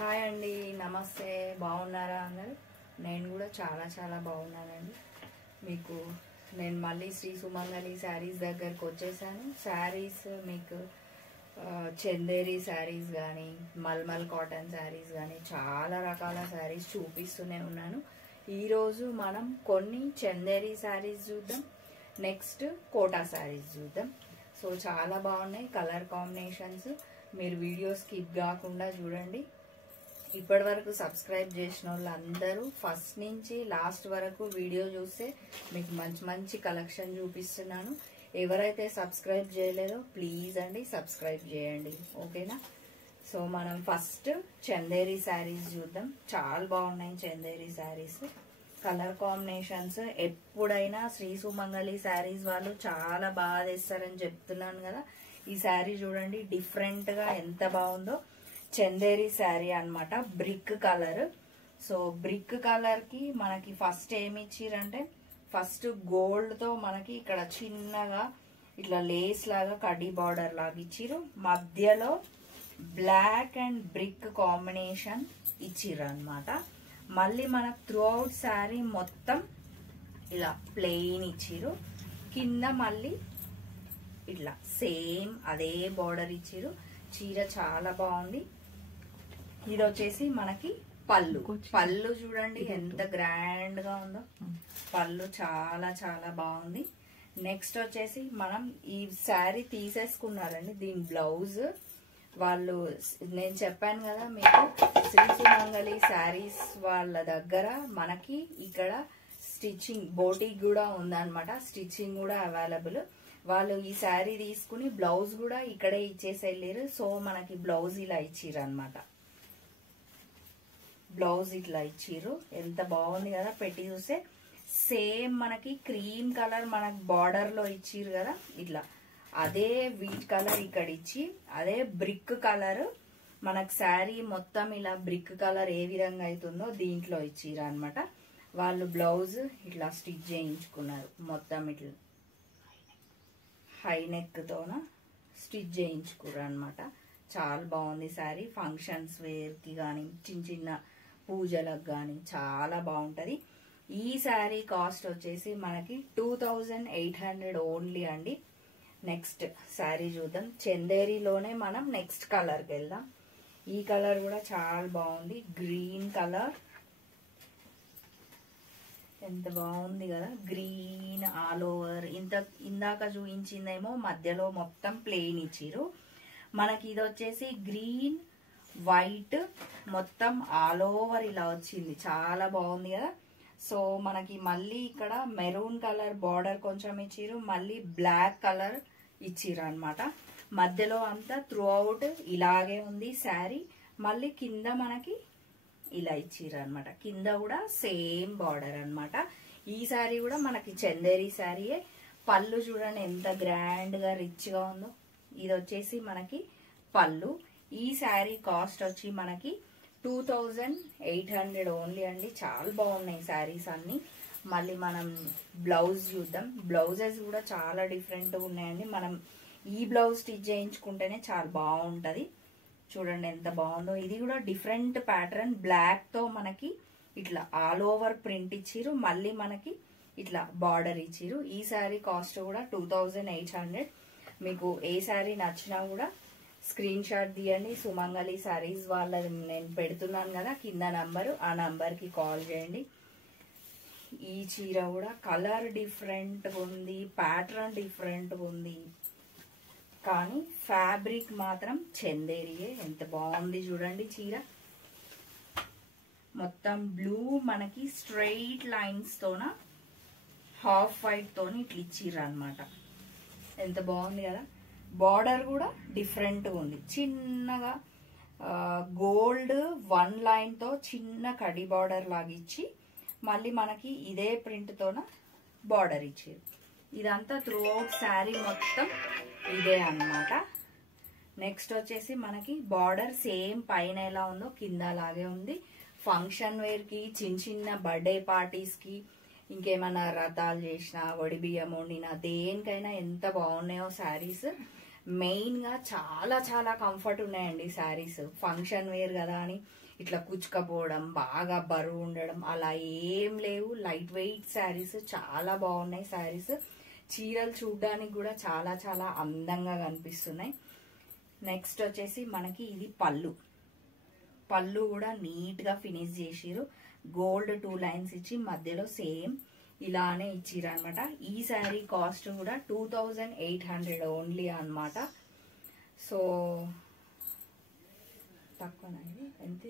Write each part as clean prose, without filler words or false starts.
Hi అండి, నమస్తే. బాగున్నారా అందరు? నేను కూడా చాలా చాలా బాగున్నానండి. మీకు నేను మళ్ళీ శ్రీ సుమంగళి శారీస్ దగ్గరకు వచ్చేసాను. శారీస్ మీకు చందేరి శారీస్ కానీ మల్మల్ కాటన్ శారీస్ కానీ చాలా రకాల శారీస్ చూపిస్తూనే ఉన్నాను. ఈరోజు మనం కొన్ని చందేరి శారీస్ చూద్దాం, నెక్స్ట్ కోటా శారీస్ చూద్దాం. సో చాలా బాగున్నాయి కలర్ కాంబినేషన్స్. మీరు వీడియో స్కిప్ కాకుండా చూడండి. ఇప్పటి వరకు సబ్స్క్రైబ్ చేసిన వాళ్ళందరూ ఫస్ట్ నుంచి లాస్ట్ వరకు వీడియో చూస్తే మీకు మంచి మంచి కలెక్షన్ చూపిస్తున్నాను. ఎవరైతే సబ్స్క్రైబ్ చేయలేదో ప్లీజ్ అండి సబ్స్క్రైబ్ చేయండి, ఓకేనా? సో మనం ఫస్ట్ చందేరి శారీస్ చూద్దాం. చాలా బాగున్నాయి చందేరి శారీస్. కలర్ కాంబినేషన్స్ ఎప్పుడైనా శ్రీ సుమంగళి శారీస్ వాళ్ళు చాలా బాగా తెస్తారని చెప్తున్నాను కదా. ఈ శారీ చూడండి, డిఫరెంట్ గా ఎంత బాగుందో. చందేరి శారీ అన్నమాట, brick colour. So brick colour కి మనకి ఫస్ట్ ఏమి ఇచ్చిరంటే, ఫస్ట్ గోల్డ్ తో మనకి ఇక్కడ చిన్నగా ఇట్లా లేస్ లాగా కడ్డీ బార్డర్ లాగా ఇచ్చిరు. మధ్యలో బ్లాక్ అండ్ బ్రిక్ కాంబినేషన్ ఇచ్చిర్రు అన్నమాట. మళ్ళీ మనకు త్రూ అవుట్ శారీ మొత్తం ఇలా ప్లెయిన్ ఇచ్చిరు. కింద మళ్ళీ ఇట్లా సేమ్ అదే బార్డర్ ఇచ్చిరు. చీర చాలా బాగుంది. ఇది వచ్చేసి మనకి పళ్ళు. పళ్ళు చూడండి ఎంత గ్రాండ్ గా ఉందో. పళ్ళు చాలా చాలా బాగుంది. నెక్స్ట్ వచ్చేసి మనం ఈ శారీ తీసేసుకున్నారండి. దీని బ్లౌజ్ వాళ్ళు, నేను చెప్పాను కదా మీకు శ్రీ సుమంగళి శారీస్ వాళ్ళ దగ్గర మనకి ఇక్కడ స్టిచ్చింగ్ బోటిక్ కూడా ఉందన్నమాట. స్టిచ్చింగ్ కూడా అవైలబుల్. వాళ్ళు ఈ శారీ తీసుకుని బ్లౌజ్ కూడా ఇక్కడే ఇచ్చేసి వెళ్ళారు. సో మనకి బ్లౌజ్ ఇలా ఇచ్చిర్రు అనమాట. బ్లౌజ్ ఇట్లా ఇచ్చిర్రు. ఎంత బాగుంది కదా, పెట్టి చూస్తే సేమ్ మనకి క్రీమ్ కలర్ మనకి బార్డర్ లో ఇచ్చిర్రు కదా, ఇట్లా అదే వీట్ కలర్ ఇక్కడ ఇచ్చి అదే బ్రిక్ కలర్ మనకు శారీ మొత్తం ఇలా బ్రిక్ కలర్ ఏ విధంగా అవుతుందో దీంట్లో ఇచ్చిర్రు అనమాట. వాళ్ళు బ్లౌజ్ ఇట్లా స్టిచ్ చేయించుకున్నారు. మొత్తం ఇట్లా హై నెక్ తోన స్టిచ్ చేయించుకున్నారు అనమాట. చాలా బాగుంది శారీ. ఫంక్షన్స్ వేర్ కి కానీ చిన్న చిన్న పూజలకు కానీ చాలా బాగుంటది. ఈ శారీ కాస్ట్ వచ్చేసి మనకి 2800 ఓన్లీ అండి. నెక్స్ట్ శారీ చూద్దాం. చందేరిలోనే మనం నెక్స్ట్ కలర్ కి వెళ్దాం. ఈ కలర్ కూడా చాలా బాగుంది, గ్రీన్ కలర్. ఎంత బాగుంది కదా, గ్రీన్ ఆల్ ఓవర్. ఇందాక చూపించిందేమో మధ్యలో మొత్తం ప్లెయిన్ ఇచ్చిరు. మనకి ఇది వచ్చేసి గ్రీన్ వైట్ మొత్తం ఆల్ ఓవర్ ఇలా వచ్చింది. చాలా బాగుంది కదా. సో మనకి మళ్ళీ ఇక్కడ మెరూన్ కలర్ బార్డర్ కొంచెం ఇచ్చిరు, మళ్ళీ బ్లాక్ కలర్ ఇచ్చిరు అనమాట. మధ్యలో అంతా త్రూ అవుట్ ఇలాగే ఉంది శారీ. మళ్ళీ కింద మనకి ఇలా ఇచ్చిర్రు అనమాట. కింద కూడా సేమ్ బార్డర్ అనమాట. ఈ శారీ కూడా మనకి చందేరి శారీయే. పళ్ళు చూడండి ఎంత గ్రాండ్ గా రిచ్ గా ఉందో. ఇది వచ్చేసి మనకి పళ్ళు. ఈ శారీ కాస్ట్ వచ్చి మనకి 2800 ఓన్లీ అండి. చాలా బాగున్నాయి శారీస్ అన్ని. మళ్ళీ మనం బ్లౌజ్ చూద్దాం. బ్లౌజెస్ కూడా చాలా డిఫరెంట్ ఉన్నాయండి. మనం ఈ బ్లౌజ్ స్టిచ్ చేయించుకుంటేనే చాలా బాగుంటది. చూడండి ఎంత బాగుందో. ఇది కూడా డిఫరెంట్ ప్యాటర్న్, బ్లాక్ తో మనకి ఇట్లా ఆల్ ఓవర్ ప్రింట్ ఇచ్చిరు. మళ్ళీ మనకి ఇట్లా బార్డర్ ఇచ్చిరు. ఈ శారీ కాస్ట్ కూడా 2800. మీకు ఏ శారీ నచ్చినా కూడా స్క్రీన్ షాట్ తీయండి. సుమంగళి శారీస్ వాళ్ళది నేను పెడుతున్నాను కదా కింద నంబరు, ఆ నంబర్కి కాల్ చేయండి. ఈ చీర కూడా కలర్ డిఫరెంట్ ఉంది, ప్యాటర్న్ డిఫరెంట్ ఉంది, కానీ ఫ్యాబ్రిక్ మాత్రం చందేరియే. ఎంత బాగుంది చూడండి చీర. మొత్తం బ్లూ మనకి స్ట్రైట్ లైన్స్ తోన హాఫ్ వైట్ తోని ఇట్లా ఇచ్చిర్రు అనమాట. ఎంత బాగుంది కదా. బార్డర్ కూడా డిఫరెంట్ ఉంది. చిన్నగా గోల్డ్ 1 లైన్ తో చిన్న కడి బార్డర్ లాగా ఇచ్చి మళ్ళీ మనకి ఇదే ప్రింట్ తోన బార్డర్ ఇచ్చారు. ఇదంతా త్రూ అవుట్ శారీ మొత్తం ఇదే అన్నమాట. నెక్స్ట్ వచ్చేసి మనకి బార్డర్ సేమ్ పైన ఎలా ఉందో కింద అలాగే ఉంది. ఫంక్షన్ వేర్ కి, చిన్న చిన్న బర్త్డే పార్టీస్ కి, ఇంకేమైనా రథాలు చేసినా, వడి బియ్యం వండినా, దేనికైనా ఎంత బాగున్నాయో శారీస్. మెయిన్గా చాలా చాలా కంఫర్ట్ ఉన్నాయండి శారీస్. ఫంక్షన్ వేర్ కదా అని ఇట్లా కుచ్చుకపోవడం, బాగా బరువు ఉండడం అలా ఏం లేవు. లైట్ వెయిట్ శారీస్, చాలా బాగున్నాయి శారీస్. చీరలు చూడడానికి కూడా చాలా చాలా అందంగా కనిపిస్తున్నాయి. నెక్స్ట్ వచ్చేసి మనకి ఇది పళ్ళు. పళ్ళు కూడా నీట్గా ఫినిష్ చేసిరు. గోల్డ్ 2 లైన్స్ ఇచ్చి మధ్యలో సేమ్ ఇలానే ఇచ్చిరు అనమాట. ఈ శారీ కాస్ట్ కూడా 2800 ఓన్లీ అనమాట. సో తక్కువ ఎంత,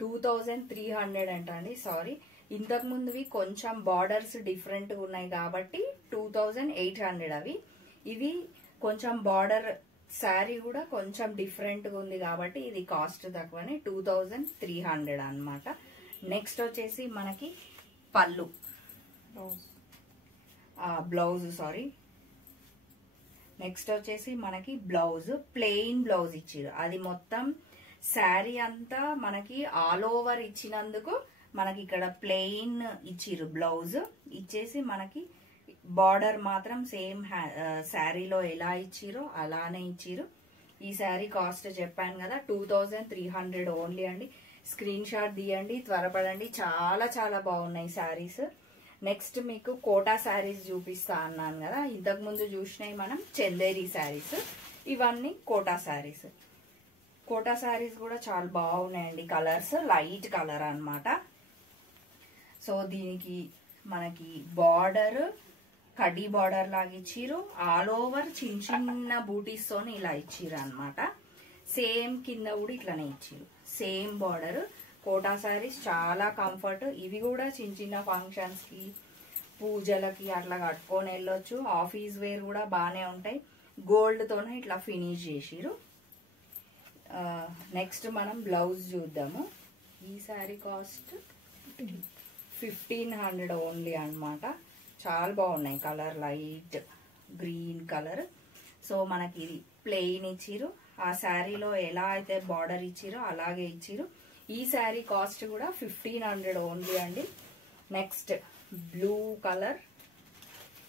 2300 అంట అండి. సారీ, ఇంతకు ముందువి కొంచెం బార్డర్స్ డిఫరెంట్ ఉన్నాయి కాబట్టి 2800 అవి. ఇవి కొంచెం బార్డర్ శారీ కూడా కొంచెం డిఫరెంట్గా ఉంది కాబట్టి ఇది కాస్ట్ తక్కువనే 2300 అనమాట. నెక్స్ట్ వచ్చేసి మనకి పళ్ళు, బ్లౌజ్ సారీ. నెక్స్ట్ వచ్చేసి మనకి బ్లౌజ్, ప్లెయిన్ బ్లౌజ్ ఇచ్చిరు. అది మొత్తం శారీ అంతా మనకి ఆల్ ఓవర్ ఇచ్చినందుకు మనకి ఇక్కడ ప్లెయిన్ ఇచ్చిరు. బ్లౌజ్ ఇచ్చేసి మనకి బార్డర్ మాత్రం సేమ్ శారీలో ఎలా ఇచ్చిరో అలానే ఇచ్చిరు. ఈ శారీ కాస్ట్ చెప్పాను కదా 2300 ఓన్లీ అండి. స్క్రీన్ షాట్ తీయండి, త్వరపడండి. చాలా చాలా బాగున్నాయి శారీస్. నెక్స్ట్ మీకు కోటా శారీస్ చూపిస్తా అన్నాను కదా, ఇంతకు ముందు చూసినాయి మనం చందేరి శారీస్, ఇవన్నీ కోటా శారీస్. కోటా శారీస్ కూడా చాలా బాగున్నాయండి. కలర్స్ లైట్ కలర్ అన్నమాట. సో దీనికి మనకి బార్డర్ కడ్డీ బార్డర్ లాగా ఇచ్చిరు. ఆల్ ఓవర్ చిన్న చిన్న బూటీస్ తోని ఇలా ఇచ్చిరు అనమాట. సేమ్ కింద కూడా ఇట్లానే ఇచ్చిరు. Same border. కోటా శారీస్ చాలా కంఫర్ట్. ఇవి కూడా చిన్న చిన్న ఫంక్షన్స్ కి, పూజలకి అట్లా కట్టుకొని వెళ్ళొచ్చు. ఆఫీస్ వేర్ కూడా బాగానే ఉంటాయి. గోల్డ్ తోనే ఇట్లా ఫినిష్ చేసిరు. నెక్స్ట్ మనం బ్లౌజ్ చూద్దాము. ఈ శారీ కాస్ట్ 1500 ఓన్లీ అనమాట. చాలా బాగున్నాయి. Colour light green colour. So మనకి ఇది ప్లెయిన్ ఇచ్చిరు. ఆ శారీలో ఎలా అయితే బార్డర్ ఇచ్చిరో అలాగే ఇచ్చిరు. ఈ శారీ కాస్ట్ కూడా 1500 ఓన్లీ అండి. Next blue colour.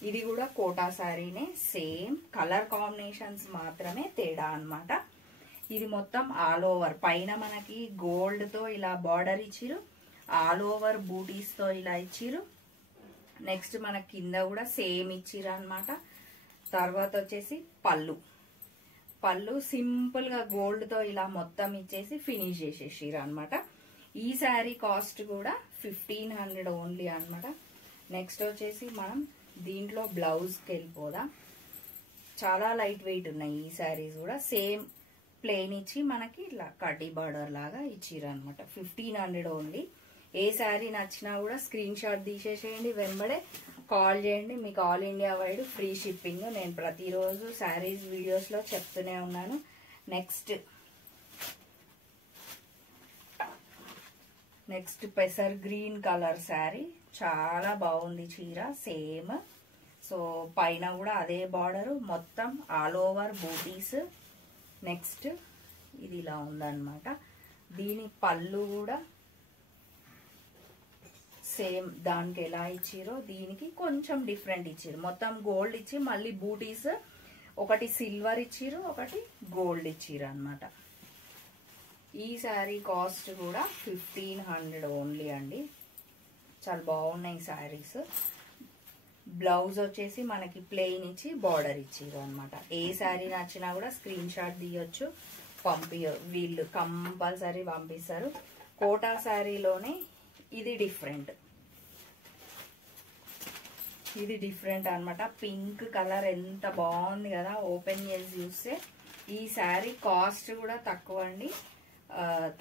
ఇది కూడా కోటా శారీనే. సేమ్ కలర్ కాంబినేషన్స్ మాత్రమే తేడా అన్నమాట. ఇది మొత్తం ఆల్ ఓవర్ పైన మనకి గోల్డ్ తో ఇలా బార్డర్ ఇచ్చిరు. ఆల్ ఓవర్ బూటీస్ తో ఇలా ఇచ్చిరు. నెక్స్ట్ మన కింద కూడా సేమ్ ఇచ్చిరు అన్నమాట. తర్వాత వచ్చేసి పళ్ళు. పళ్ళు సింపుల్ గా గోల్డ్ తో ఇలా మొత్తం ఇచ్చేసి ఫినిష్ చేసేసిరు అనమాట. ఈ శారీ కాస్ట్ కూడా 1500 ఓన్లీ అనమాట. నెక్స్ట్ వచ్చేసి మనం దీంట్లో బ్లౌజ్ కి వెళ్ళిపోదాం. చాలా లైట్ వెయిట్ ఉన్నాయి ఈ శారీస్ కూడా. సేమ్ ప్లెయిన్ ఇచ్చి మనకి ఇలా కడ్డీ బార్డర్ లాగా ఇచ్చిరు అనమాట. 1500 ఓన్లీ. ఏ శారీ నచ్చినా కూడా స్క్రీన్ షాట్ తీసేసేయండి, వెంబడే కాల్ చేయండి. మీకు all India wide free shipping. నేను ప్రతిరోజు శారీస్ వీడియోస్ లో చెప్తూనే ఉన్నాను. నెక్స్ట్ పెసర్ గ్రీన్ కలర్ శారీ. చాలా బాగుంది చీర. సేమ్. సో పైన కూడా అదే బార్డర్, మొత్తం ఆల్ ఓవర్ బూటీస్. నెక్స్ట్ ఇది ఇలా ఉందన్నమాట. దీని పళ్ళు కూడా సేమ్ దానికి ఎలా ఇచ్చిరో దీనికి కొంచెం డిఫరెంట్ ఇచ్చిరు. మొత్తం గోల్డ్ ఇచ్చి మళ్ళీ బూటీస్ ఒకటి సిల్వర్ ఇచ్చిరు, ఒకటి గోల్డ్ ఇచ్చిరు అన్నమాట. ఈ శారీ కాస్ట్ కూడా 1500 ఓన్లీ అండి. చాలా బాగున్నాయి శారీస్. బ్లౌజ్ వచ్చేసి మనకి ప్లెయిన్ ఇచ్చి బార్డర్ ఇచ్చిరు అన్నమాట. ఏ శారీ నచ్చినా కూడా స్క్రీన్ షాట్ తీయొచ్చు, వీళ్ళు కంపల్సరీ పంపిస్తారు. కోటా శారీలోనే ఇది డిఫరెంట్. ఇది డిఫరెంట్ అన్నమాట. పింక్ కలర్ ఎంత బాగుంది కదా ఓపెన్ చేసి చూస్తే. ఈ శారీ కాస్ట్ కూడా తక్కువ అండి.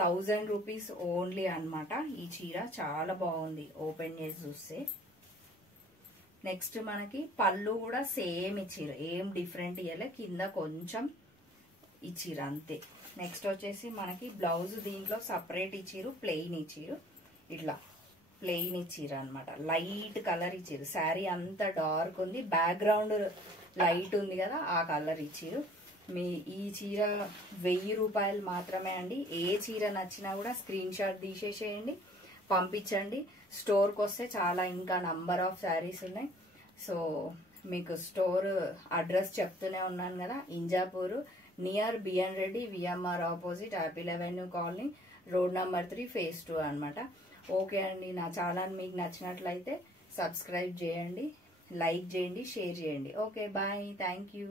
1000 రూపీస్ ఓన్లీ అన్నమాట. ఈ చీర చాలా బాగుంది ఓపెన్ చేసి చూస్తే. నెక్స్ట్ మనకి పళ్ళు కూడా సేమ్ ఇచ్చిరు. ఏం డిఫరెంట్ ఇయ్యలే. కింద కొంచెం ఇచ్చిరు అంతే. నెక్స్ట్ వచ్చేసి మనకి బ్లౌజ్ దీంట్లో సపరేట్ ఇచ్చిరు, ప్లెయిన్ ఇచ్చిరు. ఇట్లా ప్లెయిన్ ఇచ్చిరు అనమాట. లైట్ కలర్ ఇచ్చిరు. శారీ అంతా డార్క్ ఉంది, బ్యాక్గ్రౌండ్ లైట్ ఉంది కదా, ఆ కలర్ ఇచ్చిరు. మీ ఈ చీర 1000 రూపాయలు మాత్రమే అండి. ఏ చీర నచ్చినా కూడా స్క్రీన్ షాట్ తీసేసేయండి, పంపించండి. స్టోర్కి వస్తే చాలా ఇంకా నంబర్ ఆఫ్ శారీస్ ఉన్నాయి. సో మీకు స్టోర్ అడ్రస్ చెప్తూనే ఉన్నాను కదా, Injapur near BN Reddy VMR opposite Apple Avenue colony, road number 3 phase 2 అనమాట. ఓకే అండి, నా ఛానల్ మీకు నచ్చినట్లయితే సబ్స్క్రైబ్ చేయండి, లైక్ చేయండి, షేర్ చేయండి. Okay, bye, thank you.